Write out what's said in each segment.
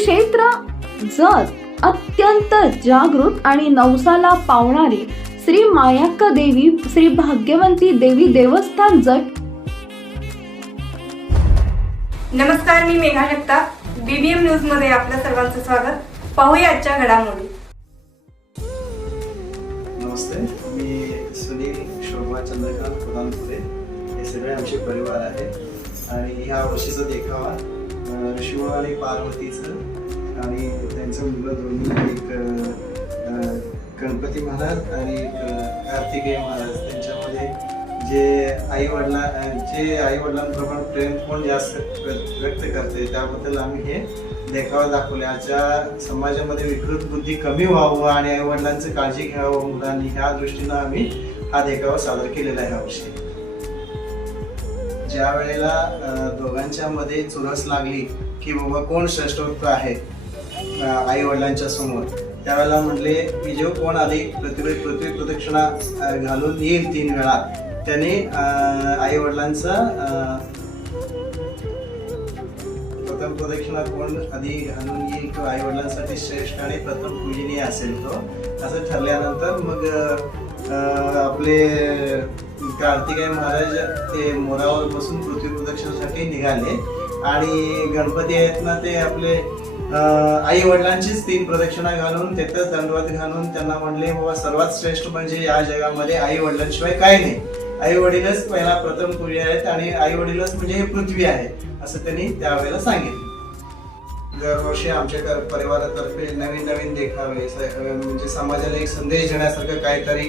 क्षेत्र जत अत्यंत जागृत आणि नवसाला पावणारी श्री मायाक्का देवी श्री भाग्यवंती देवी देवस्थान जट नमस्कार मी मेघा जगताप. बीबीएम न्यूजमध्ये आपल्या सर्वांचं स्वागत. पाहूया आजच्या घडामोडी. नमस्ते मी सुनील शोभा चंद्रकांत प्रधानपुरे हे सगळे आमचे परिवार आहे आणि ह्या वर्षीचा देखावा शिव आणि पार्वतीचं आणि त्यांचं मुलं दोन्ही एक गणपती महाराज आणि कार्तिकेय महाराज. त्यांच्यामध्ये जे आई वडिला जे आई वडिलांप्रमाणे प्रेम कोण जास्त व्यक्त करते त्याबद्दल आम्ही हे देखावा दाखवले. आजच्या समाजामध्ये विकृत बुद्धी कमी व्हावं आणि आई वडिलांचं काळजी घ्यावं मुलांनी ह्या दृष्टीनं आम्ही हा देखावा सादर केलेला आहे यावर्षी ज्या वेळेला दोघांच्या मध्ये चुरस लागली की बाबा कोण श्रेष्ठोक्त आहे आई वडिलांच्या समोर? त्यावेळेला म्हणले की जो कोण आधी पृथ्वी पृथ्वी प्रदक्षिणा घालून येईल तीन वेळा. त्याने आई वडिलांचा प्रथम प्रदक्षिणा कोण आधी घालून येईल किंवा आई वडिलांसाठी श्रेष्ठ आणि प्रथम पूजनीय असेल तो असं ठरल्यानंतर मग आपले कार्तिकेय महाराज ते मोरावर बसून पृथ्वी प्रदक्षिणासाठी निघाले. आणि गणपती आहेत ना ते आपले आई वडिलांचीच तीन प्रदक्षिणा घालून तिथंच दंडवत घालून त्यांना म्हणले बाबा सर्वात श्रेष्ठ म्हणजे या जगामध्ये आई वडिलांशिवाय काय नाही. आई वडीलच पहिला प्रथम पूर्वी आहेत आणि आई वडीलच म्हणजे हे पृथ्वी आहे असं त्यांनी त्यावेळेला सांगितलं. दरवर्षी आमच्या परिवारातर्फे नवीन नवीन देखावे म्हणजे समाजाला एक संदेश देण्यासारखं काहीतरी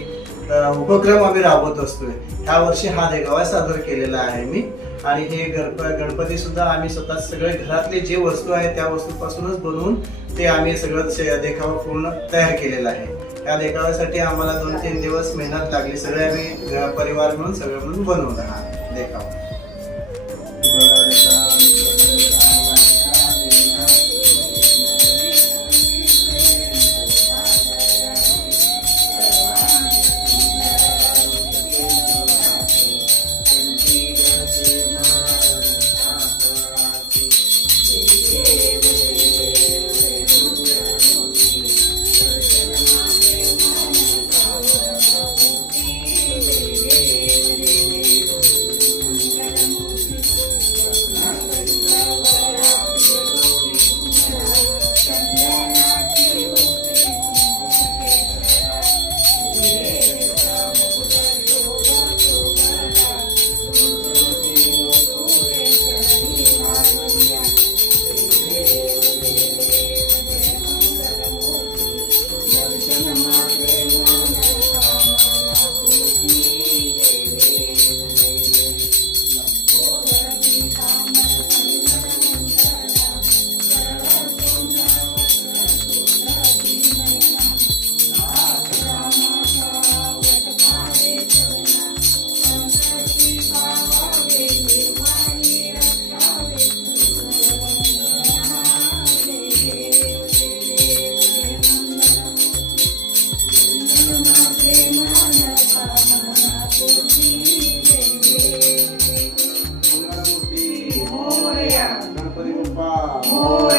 उपक्रम आम्ही राबवत असतोय. ह्या वर्षी हा देखावा सादर केलेला आहे मी. आणि हे गणप गणपती सुद्धा आम्ही स्वतः सगळे घरातले जे वस्तू आहे त्या वस्तूपासूनच बनवून ते आम्ही सगळं देखावा पूर्ण तयार केलेला आहे. या देखाव्यासाठी आम्हाला दोन तीन दिवस मेहनत लागली. सगळे आम्ही परिवार म्हणून सगळं म्हणून बनवलं हा देखावा.